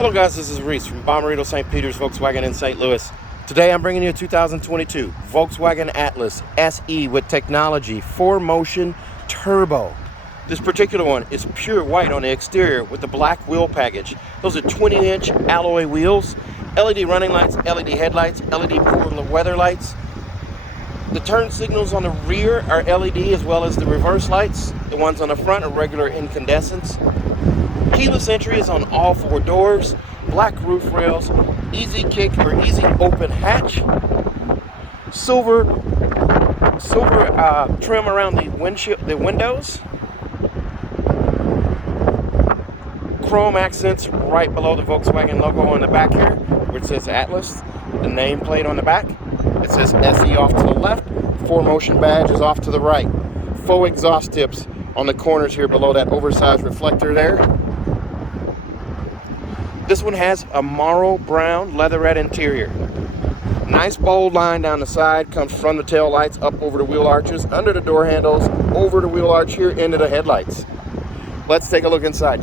Hello guys, this is Reese from Bommarito St. Peter's Volkswagen in St. Louis. Today I'm bringing you a 2022 Volkswagen Atlas SE with technology 4Motion Turbo. This particular one is pure white on the exterior with the black wheel package. Those are 20-inch alloy wheels, LED running lights, LED headlights, LED polar weather lights. The turn signals on the rear are LED as well as the reverse lights. The ones on the front are regular incandescents. Keyless entry is on all four doors, black roof rails, easy kick or easy open hatch, silver trim around the windows, chrome accents right below the Volkswagen logo on the back here, where it says Atlas, the nameplate on the back. It says SE off to the left, 4Motion badge is off to the right. Faux exhaust tips on the corners here below that oversized reflector there. This one has a marl brown leatherette interior. Nice bold line down the side, comes from the tail lights up over the wheel arches, under the door handles, over the wheel arch here, into the headlights. Let's take a look inside.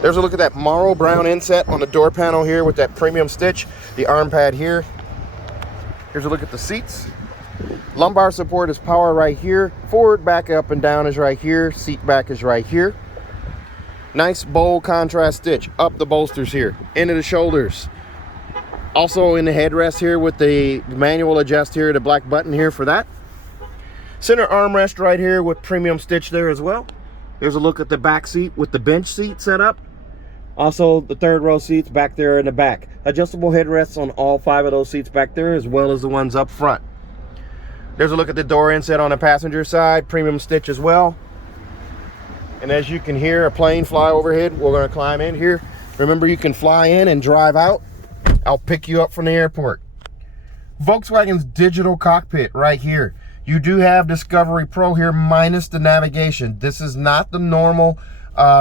There's a look at that marl brown inset on the door panel here with that premium stitch, the arm pad here. Here's a look at the seats. Lumbar support is power right here. Forward, back, up, and down is right here. Seat back is right here. Nice bold contrast stitch up the bolsters here, into the shoulders. Also in the headrest here with the manual adjust here, the black button here for that. Center armrest right here with premium stitch there as well. Here's a look at the back seat with the bench seat set up. Also the third row seats back there in the back. Adjustable headrests on all 5 of those seats back there as well as the ones up front. There's a look at the door inset on the passenger side, premium stitch as well. And as you can hear a plane fly overhead, we're going to climb in here. Remember, you can fly in and drive out. I'll pick you up from the airport. Volkswagen's digital cockpit right here. You do have Discovery Pro here minus the navigation. This is not the normal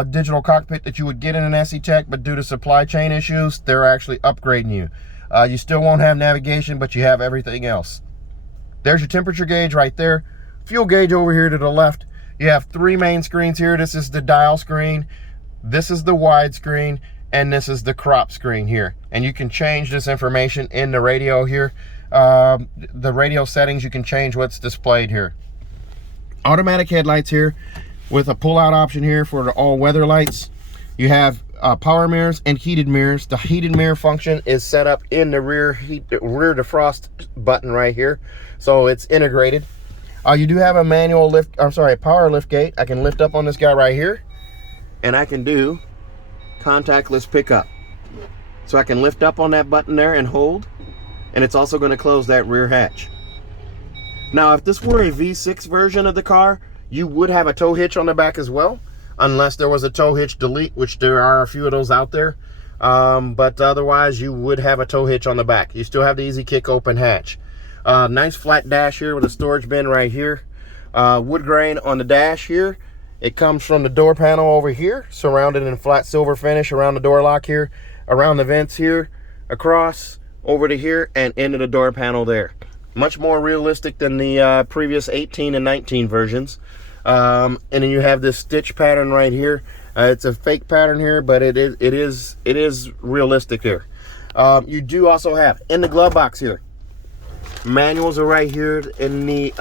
digital cockpit that you would get in an SE Tech, but due to supply chain issues, they're actually upgrading you. You still won't have navigation, but you have everything else. There's your temperature gauge right there. Fuel gauge over here to the left. You have 3 main screens here. This is the dial screen, this is the wide screen, and this is the crop screen here. And you can change this information in the radio here. The radio settings, you can change what's displayed here. Automatic headlights here with a pull-out option here for the all-weather lights. You have power mirrors and heated mirrors. The heated mirror function is set up in the rear defrost button right here, so it's integrated. You do have a manual power lift gate. I can lift up on this guy right here, and I can do contactless pickup. So I can lift up on that button there and hold, and it's also going to close that rear hatch. Now, if this were a V6 version of the car, you would have a tow hitch on the back as well, unless there was a tow hitch delete, which there are a few of those out there. But otherwise, you would have a tow hitch on the back. You still have the easy kick open hatch. Nice flat dash here with a storage bin right here. Wood grain on the dash here. It comes from the door panel over here, surrounded in flat silver finish around the door lock here, around the vents here, across, over to here, and into the door panel there. Much more realistic than the previous 18 and 19 versions. And then you have this stitch pattern right here. It's a fake pattern here, but it is realistic here. You do also have, in the glove box here, manuals are right here in the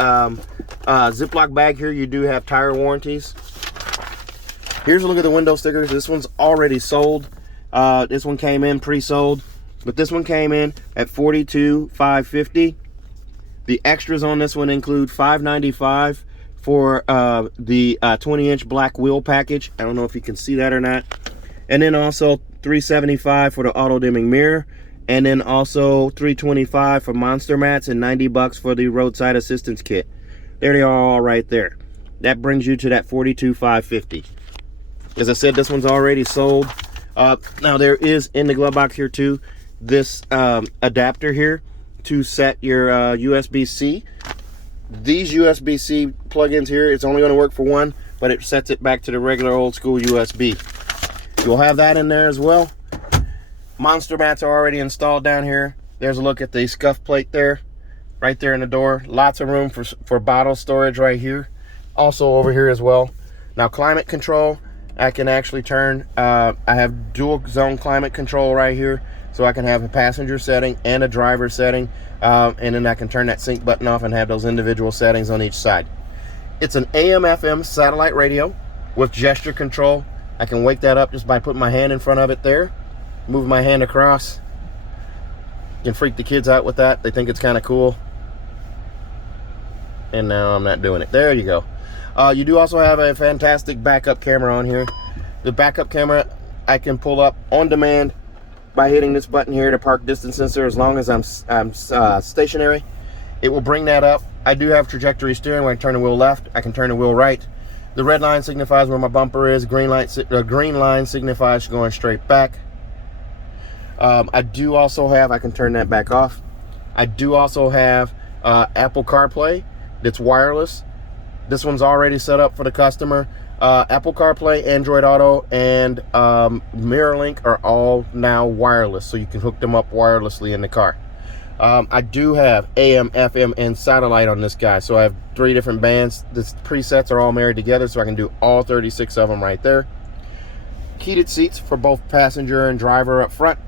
Ziploc bag here. You do have tire warranties. Here's a look at the window stickers. This one's already sold. This one came in pre-sold, but this one came in at $42,550. The extras on this one include $595 for the 20-inch black wheel package. I don't know if you can see that or not. And then also $375 for the auto dimming mirror. And then also $325 for monster mats and $90 for the roadside assistance kit. There they are all right there. That brings you to that $42,550. As I said, this one's already sold. Now there is in the glove box here too this adapter here to set your USB-C. These USB-C plugins here, it's only going to work for one, but it sets it back to the regular old school USB. You'll have that in there as well. Monster mats are already installed down here. There's a look at the scuff plate there, right there in the door. Lots of room for bottle storage right here. Also over here as well. Now climate control I can actually turn, I have dual zone climate control right here, so I can have a passenger setting and a driver setting, and then I can turn that sync button off and have those individual settings on each side. It's an AM/FM satellite radio with gesture control. I can wake that up just by putting my hand in front of it there, move my hand across. You can freak the kids out with that. They think it's kind of cool. And now I'm not doing it. There you go. You do also have a fantastic backup camera on here. The backup camera I can pull up on demand by hitting this button here, to park distance sensor. As long as I'm stationary, it will bring that up. I do have trajectory steering. When I turn the wheel left, I can turn the wheel right. The red line signifies where my bumper is. Green line signifies going straight back. I do also have, I can turn that back off. I do also have Apple CarPlay that's wireless. This one's already set up for the customer. Apple CarPlay, Android Auto, and MirrorLink are all now wireless, so you can hook them up wirelessly in the car. I do have AM, FM, and satellite on this guy, so I have 3 different bands. The presets are all married together, so I can do all 36 of them right there. Heated seats for both passenger and driver up front.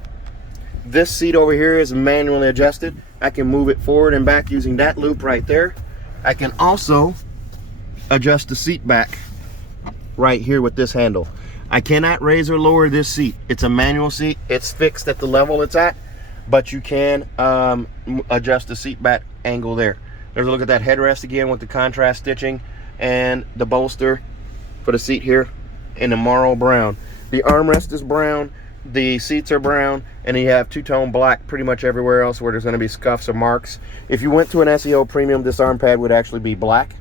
This seat over here is manually adjusted. I can move it forward and back using that loop right there. I can also adjust the seat back right here with this handle. I cannot raise or lower this seat. It's a manual seat. It's fixed at the level it's at, but you can adjust the seat back angle there. There's a look at that headrest again with the contrast stitching and the bolster for the seat here in the marl brown. The armrest is brown, the seats are brown, and you have two-tone black pretty much everywhere else where there's going to be scuffs or marks. If you went to an SEO Premium, this arm pad would actually be black.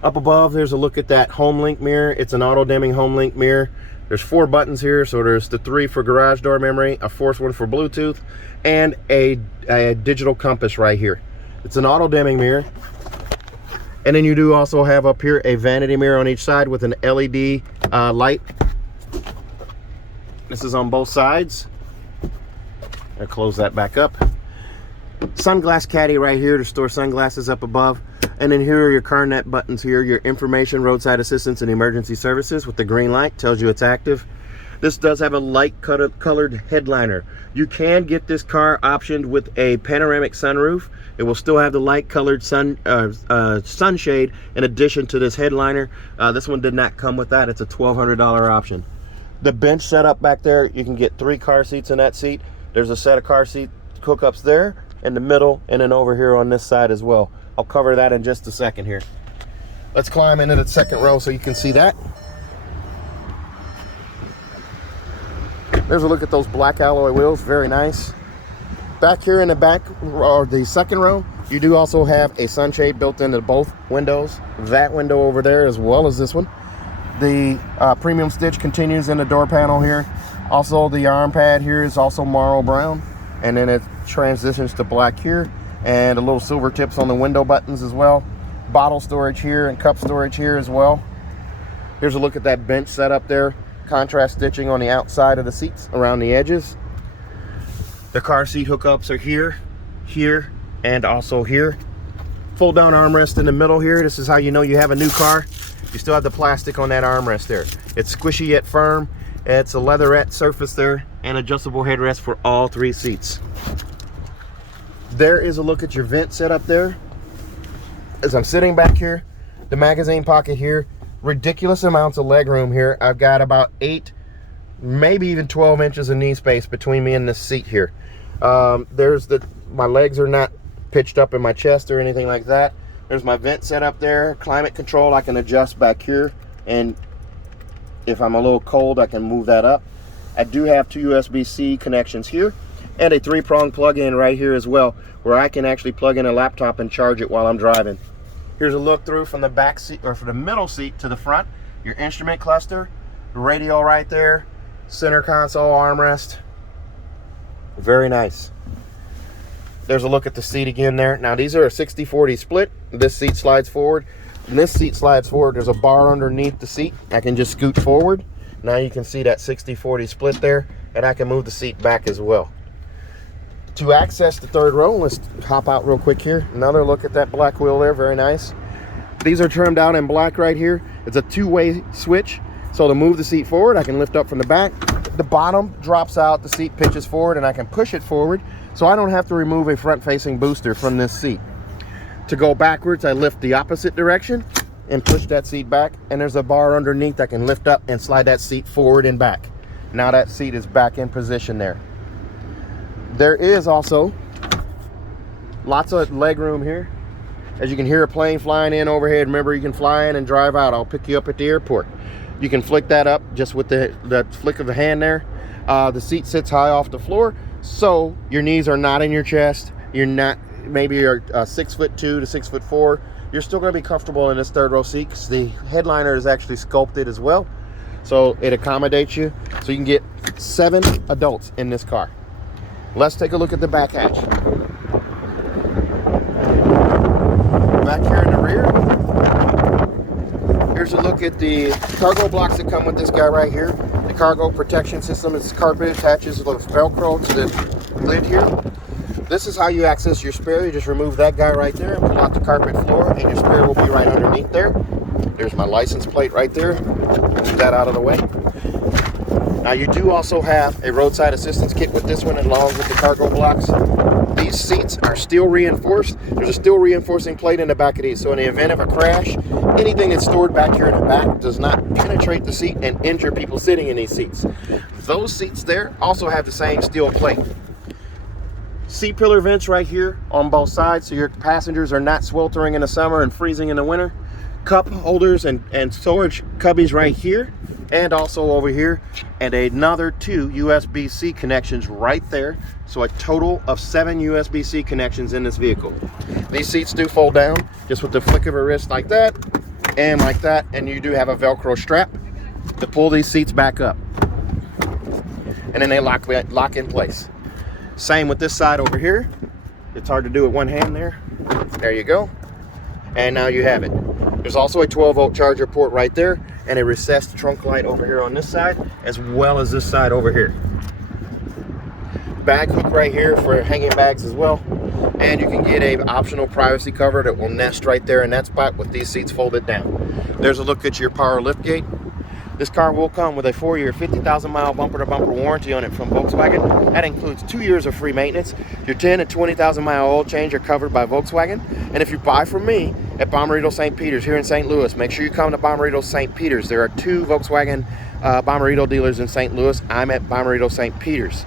Up above, there's a look at that home link mirror. It's an auto-dimming home link mirror. There's 4 buttons here, so there's the 3 for garage door memory, a 4th one for Bluetooth, and a digital compass right here. It's an auto-dimming mirror. And then you do also have up here a vanity mirror on each side with an LED light. This is on both sides. I'll close that back up. Sunglass caddy right here to store sunglasses up above. And then here are your CarNet buttons here, your information, roadside assistance, and emergency services with the green light, tells you it's active. This does have a light colored headliner. You can get this car optioned with a panoramic sunroof. It will still have the light colored sunshade in addition to this headliner. This one did not come with that. It's a $1,200 option. The bench setup back there, you can get 3 car seats in that seat. There's a set of car seat hookups there in the middle, and then over here on this side as well. I'll cover that in just a second here. Let's climb into the second row so you can see that. There's a look at those black alloy wheels, very nice. Back here in the back, or the second row, you do also have a sunshade built into both windows. That window over there as well as this one. The premium stitch continues in the door panel here. Also, the arm pad here is also marl brown, and then it transitions to black here, and a little silver tips on the window buttons as well. Bottle storage here and cup storage here as well. Here's a look at that bench setup there. Contrast stitching on the outside of the seats around the edges. The car seat hookups are here, here, and also here. Fold down armrest in the middle here. This is how you know you have a new car. You still have the plastic on that armrest there. It's squishy yet firm. It's a leatherette surface there, and adjustable headrest for all 3 seats. There is a look at your vent setup there. As I'm sitting back here, the magazine pocket here, ridiculous amounts of leg room here. I've got about 8, maybe even 12 inches of knee space between me and this seat here. My legs are not pitched up in my chest or anything like that. There's my vent setup there, climate control. I can adjust back here, and if I'm a little cold, I can move that up. I do have 2 USB-C connections here, and a 3-prong plug-in right here as well, where I can actually plug in a laptop and charge it while I'm driving. Here's a look through from the back seat, or from the middle seat to the front. Your instrument cluster, radio right there, center console armrest. Very nice. There's a look at the seat again there. Now these are a 60-40 split. This seat slides forward, and this seat slides forward. There's a bar underneath the seat. I can just scoot forward. Now you can see that 60-40 split there, and I can move the seat back as well. To access the third row, let's hop out real quick here. Another look at that black wheel there, very nice. These are trimmed out in black right here. It's a 2-way switch, So to move the seat forward, I can lift up from the back. The bottom drops out, the seat pitches forward, and I can push it forward, so I don't have to remove a front-facing booster from this seat. To go backwards, I lift the opposite direction and push that seat back, and there's a bar underneath I can lift up and slide that seat forward and back. Now that seat is back in position there. There is also lots of leg room here. As you can hear a plane flying in overhead, remember you can fly in and drive out. I'll pick you up at the airport. You can flick that up just with the flick of the hand there. The seat sits high off the floor, so your knees are not in your chest. You're not, maybe you're 6'2" to 6'4". You're still going to be comfortable in this third row seat because the headliner is actually sculpted as well. So it accommodates you. So you can get 7 adults in this car. Let's take a look at the back hatch. Back here in the rear, here's a look at the cargo blocks that come with this guy right here. The cargo protection system is carpet, attaches with Velcro to the lid here. This is how you access your spare. You just remove that guy right there and pull out the carpet floor, and your spare will be right underneath there. There's my license plate right there. Move that out of the way. Now you do also have a roadside assistance kit with this one along with the cargo blocks. These seats are steel reinforced. There's a steel reinforcing plate in the back of these. So in the event of a crash, anything that's stored back here in the back does not penetrate the seat and injure people sitting in these seats. Those seats there also have the same steel plate. Seat pillar vents right here on both sides so your passengers are not sweltering in the summer and freezing in the winter. Cup holders and storage cubbies right here and also over here, and another 2 USB-C connections right there. So a total of 7 USB-C connections in this vehicle. These seats do fold down just with the flick of a wrist like that and like that, and you do have a Velcro strap to pull these seats back up, and then they lock in place. Same with this side over here. It's hard to do with one hand there. There you go. And now you have it. There's also a 12-volt charger port right there and a recessed trunk light over here on this side, as well as this side over here. Bag hook right here for hanging bags as well. And you can get a optional privacy cover that will nest right there in that spot with these seats folded down. There's a look at your power lift gate. This car will come with a 4-year, 50,000-mile bumper-to-bumper warranty on it from Volkswagen. That includes 2 years of free maintenance. Your 10 and 20,000-mile oil change are covered by Volkswagen. And if you buy from me at Bommarito St. Peter's here in St. Louis, make sure you come to Bommarito St. Peter's. There are 2 Volkswagen Bommarito dealers in St. Louis. I'm at Bommarito St. Peter's.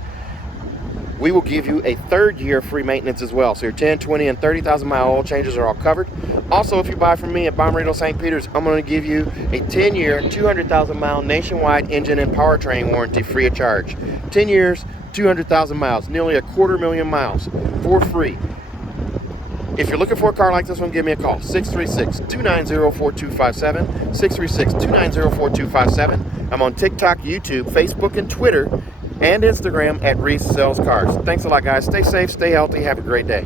We will give you a 3rd year of free maintenance as well. So your 10, 20, and 30,000-mile oil changes are all covered. Also, if you buy from me at Bommarito St. Peter's, I'm going to give you a 10-year, 200,000-mile nationwide engine and powertrain warranty free of charge. 10 years, 200,000 miles, nearly 250,000 miles for free. If you're looking for a car like this one, give me a call. 636-290-4257. 636-290-4257. I'm on TikTok, YouTube, Facebook, and Twitter, and Instagram at Reese Sells Cars. Thanks a lot, guys. Stay safe, stay healthy, have a great day.